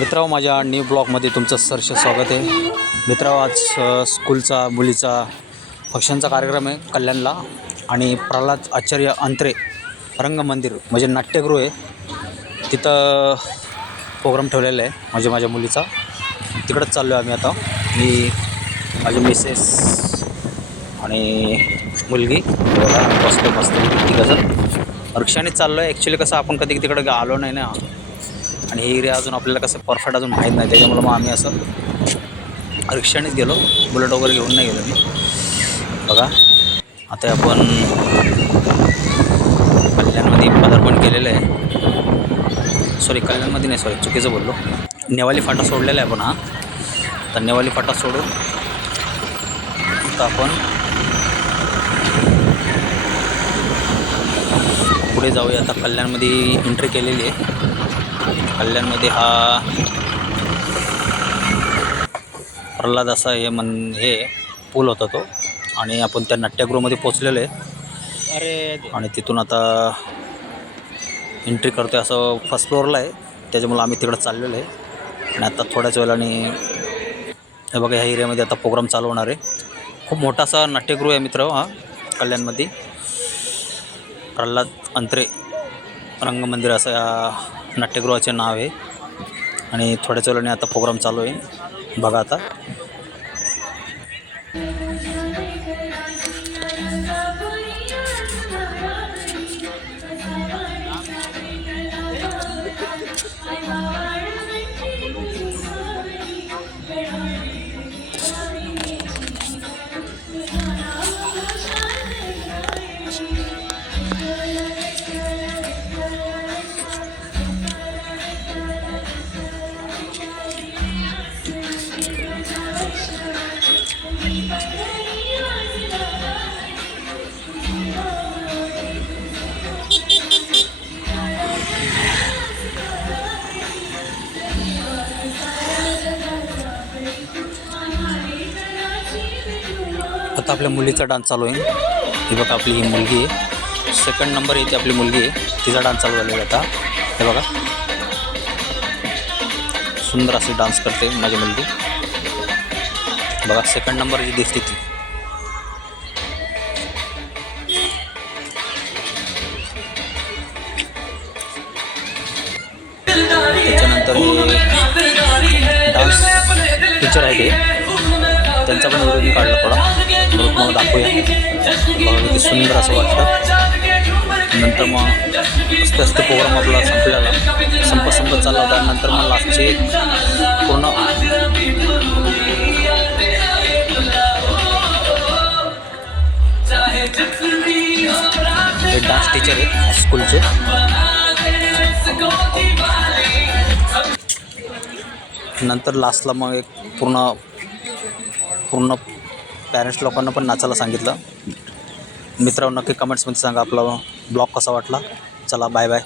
मित्रांनो, माझ्या न्यू ब्लॉगमध्ये तुमचं सहर्ष स्वागत आहे. मित्रांनो, आज स्कूलचा मुलीचा फंक्शनचा कार्यक्रम आहे कल्याणला आणि प्रल्हाद आचार्य अंत्रे रंगमंदिर म्हणजे नाट्यगृह आहे, तिथं प्रोग्राम ठेवलेला आहे म्हणजे माझ्या मुलीचा. तिकडंच चाललो आहे आम्ही आता. मी, माझी मिसेस आणि मुलगी बसतो मस्त तिघंजण रिक्षाने चाललो आहे. ॲक्च्युली कसं आपण कधी तिकडं आलो नाही ना, आणि हे एरिया अजून आपल्याला कसं परफेक्ट अजून माहीत नाही, त्याच्यामुळं मग आम्ही असं रिक्षानेच गेलो. बुलेट वगैरे घेऊन नाही गेलो मी. बघा, आता आपण कल्याणमध्ये पदार्पण केलेलं आहे. सॉरी, कल्याणमध्ये नाही, सॉरी चुकीचं बोललो. नेवाली फाटा सोडलेला आहे आपण. हा, तर नेवाली फाटा सोडून आता आपण पुढे जाऊया. आता कल्याणमध्ये एंट्री केलेली आहे. कल्याणमध्ये हा प्रल्हाद असा हे पूल होता तो, आणि आपण त्या नाट्यगृहामध्ये पोचलेलो आहे. आणि तिथून आता एंट्री करतो आहे. असं फर्स्ट फ्लोअरला आहे, त्याच्यामुळं आम्ही तिकडं चाललेलो आहे. आणि आता थोड्याच वेळाने हे बघा, ह्या एरियामध्ये आता प्रोग्राम चालू होणार आहे. खूप मोठा असा नाट्यगृह आहे मित्र हा कल्याणमध्ये. प्रल्हाद अंत्रे रंगमंदिर असं या नाट्यगृहाचे नाव आहे. आणि थोड्याच वेळाने आता प्रोग्राम चालू आहे. बघा आता आता आपल्या मुलीचा डान्स चालू आहे. ही बघा, आपली ही मुलगी आहे, सेकंड नंबर येते आपली मुलगी आहे, तिचा डान्स चालू झालेला आता. हे बघा, सुंदर असे डान्स करते माझी मुलगी. बघा, सेकंड नंबर जी दिसते ती. त्याच्यानंतर हे डान्स टीचर आहे ते, त्यांचा पण व्हिडिओ मी काढला थोडा, म्हणून मला दाखवूया. बघा किती सुंदर असं वाटतं. नंतर मग असते असते प्रोग्राम आपला संपत चालला होता. नंतर मग लास्टचे पूर्ण हे डान्स टीचर आहेत स्कूलचे. नंतर लास्टला मग एक पूर्ण पॅरेंट्स लोकांना पण नाचायला सांगितलं. मित्रांनो, नक्की कमेंट्समध्ये सांगा आपला ब्लॉग कसा वाटला. चला, बाय बाय.